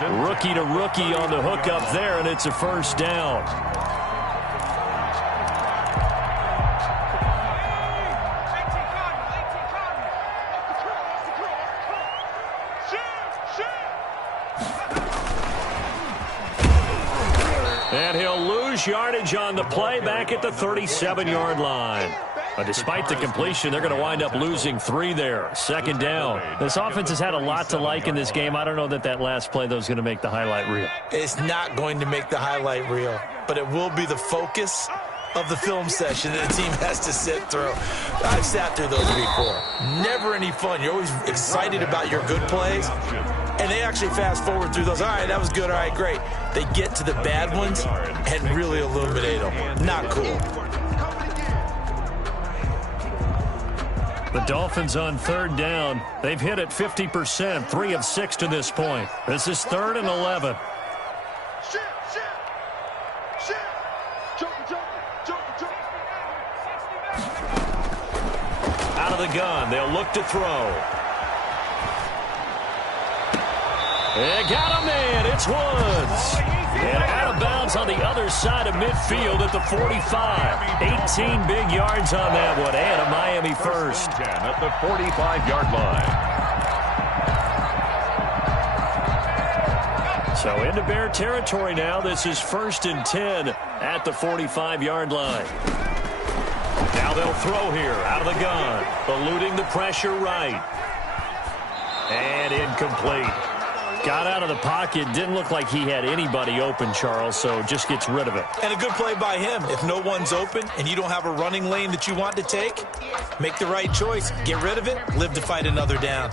39. Rookie to rookie on the hook up there, and it's a first down. And he'll lose yardage on the play back at the 37-yard line. But despite the completion, they're going to wind up losing 3 there. 2nd down. This offense has had a lot to like in this game. I don't know that last play, though, is going to make the highlight reel. It's not going to make the highlight reel, but it will be the focus of the film session that the team has to sit through. I've sat through those before. Never any fun. You're always excited about your good plays, and they actually fast forward through those. All right, that was good. All right, great. They get to the bad ones and really illuminate them. Not cool. The Dolphins on 3rd down. They've hit it 50%, 3 of 6 to this point. This is 3rd and 11. Out of the gun, they'll look to throw. They got a man, it's Woods. And out of bounds on the other side of midfield at the 45. 18 big yards on that one, and a Miami first. 10 at the 45-yard line. So into Bear territory now. This is 1st and 10 at the 45-yard line. Now they'll throw here out of the gun. Eluding the pressure right. And incomplete. Got out of the pocket. Didn't look like he had anybody open, Charles, so just gets rid of it. And a good play by him. If no one's open and you don't have a running lane that you want to take, make the right choice. Get rid of it. Live to fight another down.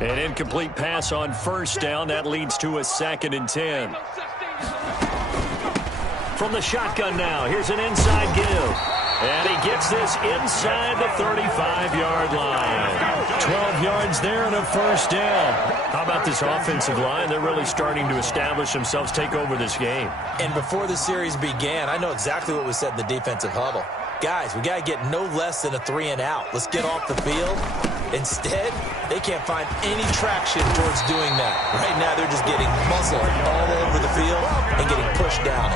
An incomplete pass on 1st down. That leads to a 2nd and 10. From the shotgun now, here's an inside give. And he gets this inside the 35-yard line. 12 yards there and a first down. How about this offensive line? They're really starting to establish themselves, take over this game. And before the series began, I know exactly what was said in the defensive huddle. Guys, we got to get no less than a 3 and out. Let's get off the field. Instead, they can't find any traction towards doing that. Right now, they're just getting muzzled all over the field and getting pushed down.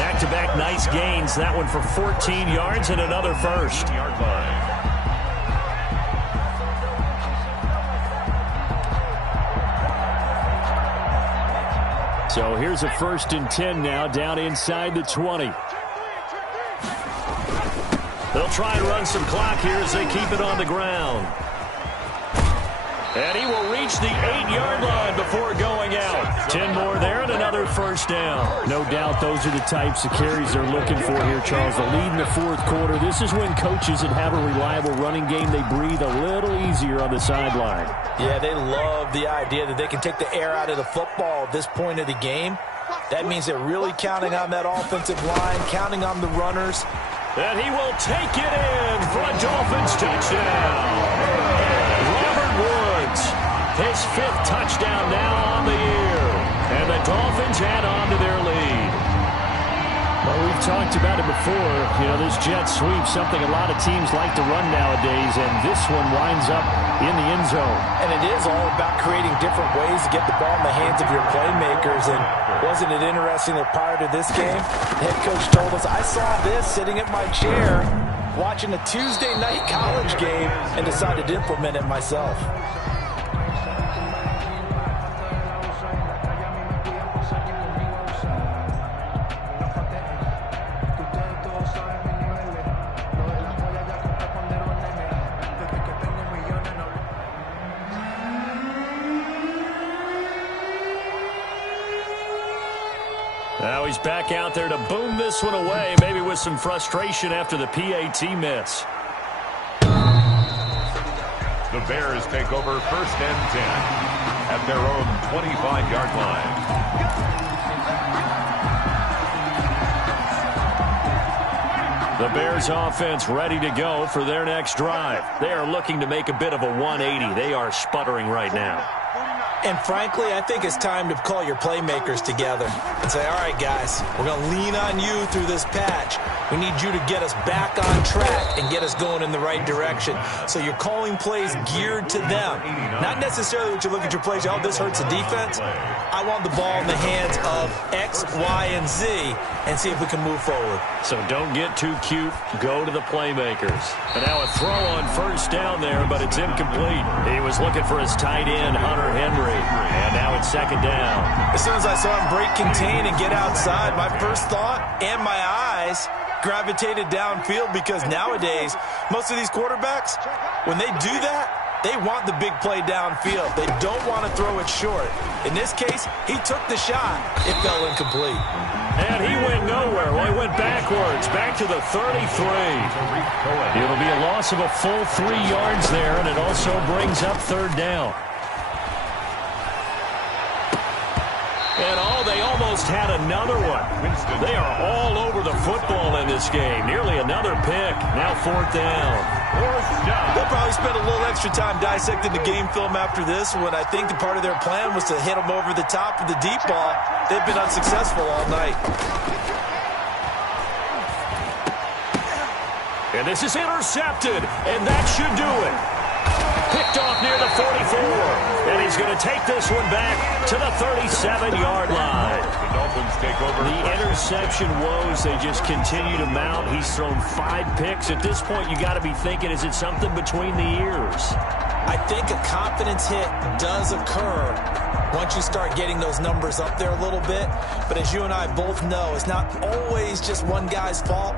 Back-to-back nice gains. That one for 14 yards and another first. So here's a 1st and 10 now, down inside the 20. They'll try and run some clock here as they keep it on the ground. And he will reach the 8-yard line before going out. 10 more there and another 1st down. No doubt those are the types of carries they're looking for here, Charles. The lead in the 4th quarter. This is when coaches that have a reliable running game, they breathe a little easier on the sideline. Yeah, they love the idea that they can take the air out of the football at this point of the game. That means they're really counting on that offensive line, counting on the runners. And he will take it in for a Dolphins touchdown. Woods, his 5th touchdown now on the year. And the Dolphins add on to their lead. Well, we've talked about it before. You know, this jet sweep, something a lot of teams like to run nowadays, and this one winds up in the end zone. And it is all about creating different ways to get the ball in the hands of your playmakers. And wasn't it interesting that prior to this game, the head coach told us, I saw this sitting at my chair watching a Tuesday night college game and decided to implement it myself. Now he's back out there to boom this one away, maybe with some frustration after the PAT miss. The Bears take over 1st and 10 at their own 25-yard line. The Bears offense ready to go for their next drive. They are looking to make a bit of a 180. They are sputtering right now. And frankly, I think it's time to call your playmakers together and say, all right, guys, we're going to lean on you through this patch. We need you to get us back on track and get us going in the right direction. So you're calling plays geared to them. Not necessarily what you look at your plays, oh, this hurts the defense. I want the ball in the hands of X, Y, and Z and see if we can move forward. So don't get too cute. Go to the playmakers. And now a throw on 1st down there, but it's incomplete. He was looking for his tight end, Hunter Henry. And now it's 2nd down. As soon as I saw him break contain and get outside, my first thought and my eyes gravitated downfield, because nowadays, most of these quarterbacks, when they do that, they want the big play downfield. They don't want to throw it short. In this case, he took the shot. It fell incomplete. And he went nowhere. Well, he went backwards, back to the 33. It'll be a loss of a full 3 yards there, and it also brings up 3rd down. And they almost had another one. They are all over the football in this game. Nearly another pick. Now 4th down. They'll probably spend a little extra time dissecting the game film after this one. I think the part of their plan was to hit them over the top of the deep ball. They've been unsuccessful all night. And this is intercepted, and that should do it. Picked off near the 44, and he's going to take this one back to the 37-yard line. The Dolphins take over. The interception woes, they just continue to mount. He's thrown 5 picks. At this point, you got to be thinking, is it something between the ears? I think a confidence hit does occur once you start getting those numbers up there a little bit. But as you and I both know, it's not always just one guy's fault.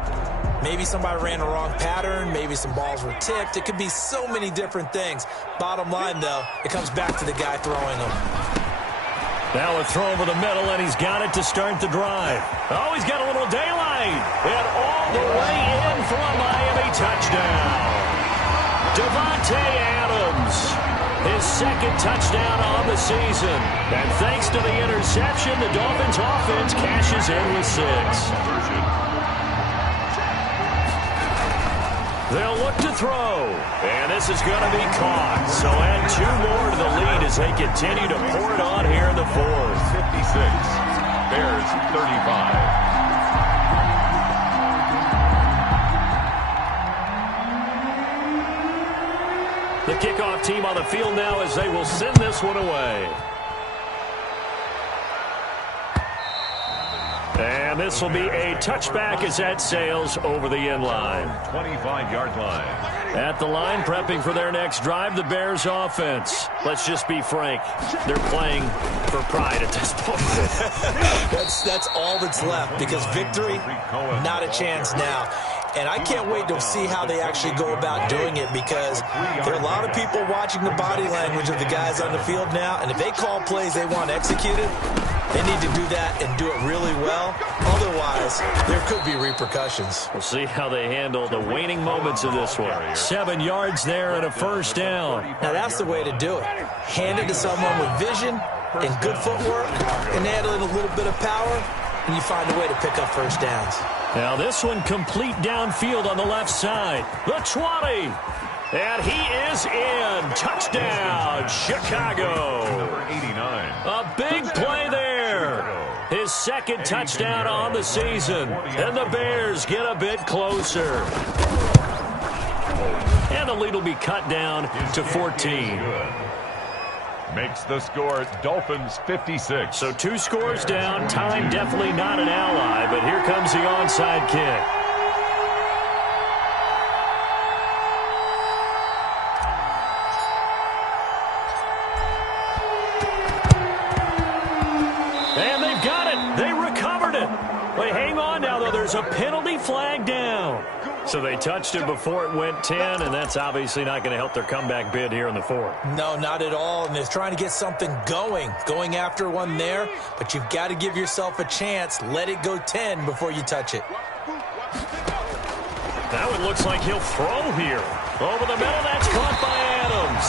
Maybe somebody ran the wrong pattern. Maybe some balls were tipped. It could be so many different things. Bottom line, though, it comes back to the guy throwing them. Now a throw over the middle, and he's got it to start the drive. Oh, he's got a little daylight. And all the way in for a Miami touchdown. Devontae Adams, his 2nd touchdown on the season. And thanks to the interception, the Dolphins offense cashes in with 6. They'll look to throw, and this is going to be caught. So add 2 more to the lead as they continue to pour it on here in the 4th. 56, Bears 35. The kickoff team on the field now as they will send this one away. And this will be a touchback as that sails over the end line. 25-yard line. At the line, prepping for their next drive, the Bears offense. Let's just be frank. They're playing for pride at this point. That's all that's left, because victory, not a chance now. And I can't wait to see how they actually go about doing it, because there are a lot of people watching the body language of the guys on the field now, and if they call plays they want executed, they need to do that and do it really well. Otherwise, there could be repercussions. We'll see how they handle the waning moments of this one. 7 yards there and a first down. Now that's the way to do it. Hand it to someone with vision and good footwork, and add in a little bit of power, and you find a way to pick up first downs. Now this one complete downfield on the left side. The 20. And he is in. Touchdown, Chicago. Number 89. A big play there. His second touchdown on the season. And the Bears get a bit closer. And the lead will be cut down to 14. Makes the score Dolphins 56. So 2 scores down. Time definitely not an ally, but here comes the onside kick. And they've got it. They recovered it. Wait, hang on now, though. There's a penalty flag down. So they touched it before it went 10, and that's obviously not going to help their comeback bid here in the 4th. No, not at all, and they're trying to get something going after one there, but you've got to give yourself a chance. Let it go 10 before you touch it. That one looks like he'll throw here. Over the middle, that's caught by Adams.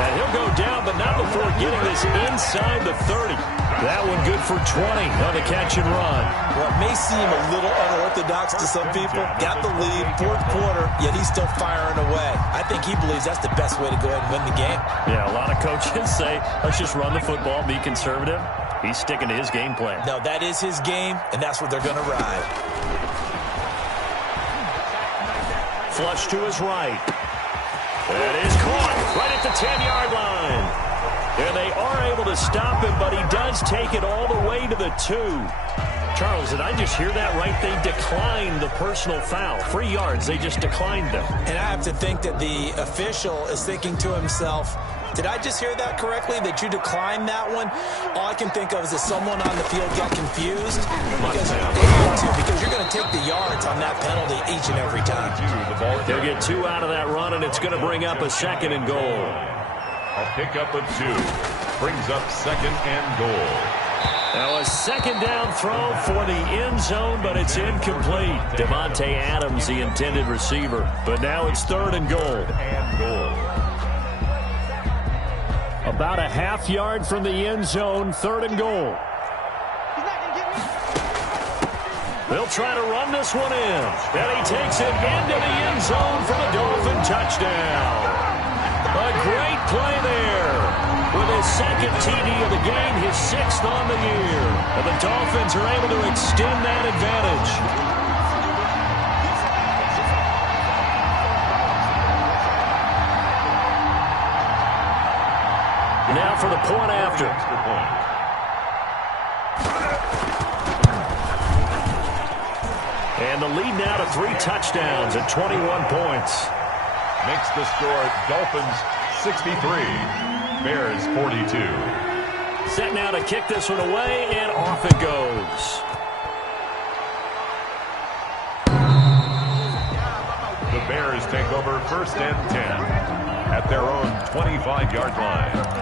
And he'll go down, but not before getting this inside the 30. That one good for 20 on the catch and run. Well, it may seem a little unorthodox to some people. Got the lead, 4th quarter, yet he's still firing away. I think he believes that's the best way to go ahead and win the game. Yeah, a lot of coaches say, let's just run the football, be conservative. He's sticking to his game plan. No, that is his game, and that's what they're going to ride. Flush to his right. That is caught right at the 10-yard line. And they are able to stop him, but he does take it all the way to the 2. Charles, did I just hear that right? They declined the personal foul. 3 yards, they just declined them. And I have to think that the official is thinking to himself, did I just hear that correctly, that you declined that one? All I can think of is that someone on the field got confused. Because you're going to take the yards on that penalty each and every time. They'll get 2 out of that run, and it's going to bring up a 2nd and goal. A pickup of 2. Brings up 2nd and goal. Now a 2nd down throw for the end zone, but it's incomplete. Devontae Adams, the intended receiver. But now it's 3rd and goal. About a half yard from the end zone, 3rd and goal. They'll try to run this one in. And he takes it into the end zone for the Dolphin touchdown. A great play there. With his 2nd TD of the game, his 6th on the year. And the Dolphins are able to extend that advantage. Now for the point after. And the lead now to 3 touchdowns at 21 points. Makes the score Dolphins 63, Bears 42. Set now to kick this one away, and off it goes. The Bears take over 1st and 10 at their own 25-yard line.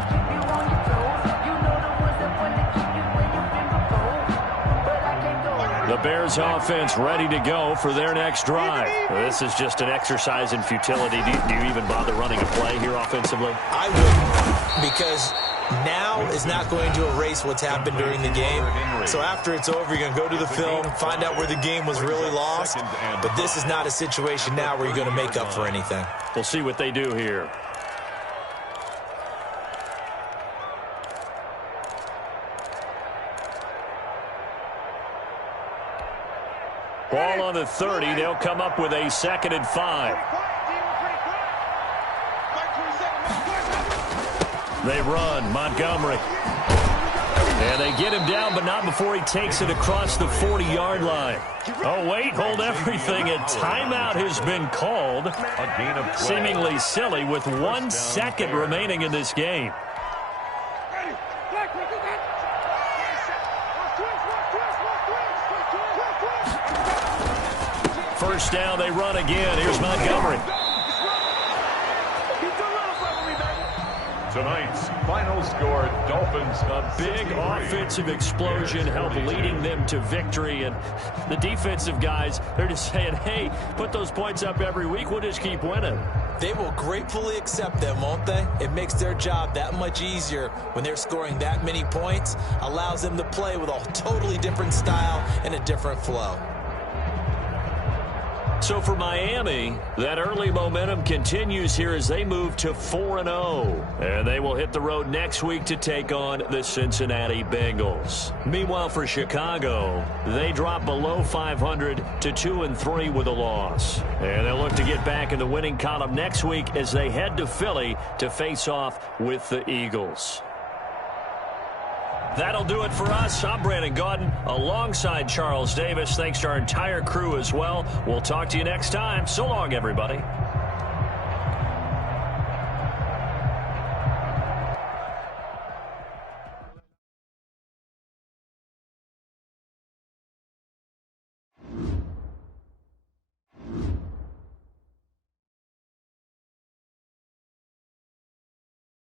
The Bears offense ready to go for their next drive. This is just an exercise in futility. Do you even bother running a play here offensively? I wouldn't, because now is not going to erase what's happened during the game. So after it's over, you're going to go to the film, find out where the game was really lost. But this is not a situation now where you're going to make up for anything. We'll see what they do here. Ball on the 30. They'll come up with a 2nd and 5. They run. Montgomery. And they get him down, but not before he takes it across the 40-yard line. Oh, wait. Hold everything. A timeout has been called. A gain of 12. Seemingly silly with 1 second remaining in this game. first down. They run again. Here's Montgomery. Tonight's final score, Dolphins. A big offensive explosion helped leading them to victory. And the defensive guys, they're just saying, hey, put those points up every week. We'll just keep winning. They will gratefully accept them, won't they? It makes their job that much easier when they're scoring that many points. Allows them to play with a totally different style and a different flow. So for Miami, that early momentum continues here as they move to 4-0. And they will hit the road next week to take on the Cincinnati Bengals. Meanwhile, for Chicago, they drop below 500 to 2-3 with a loss. And they'll look to get back in the winning column next week as they head to Philly to face off with the Eagles. That'll do it for us. I'm Brandon Gaudin alongside Charles Davis. Thanks to our entire crew as well. We'll talk to you next time. So long, everybody.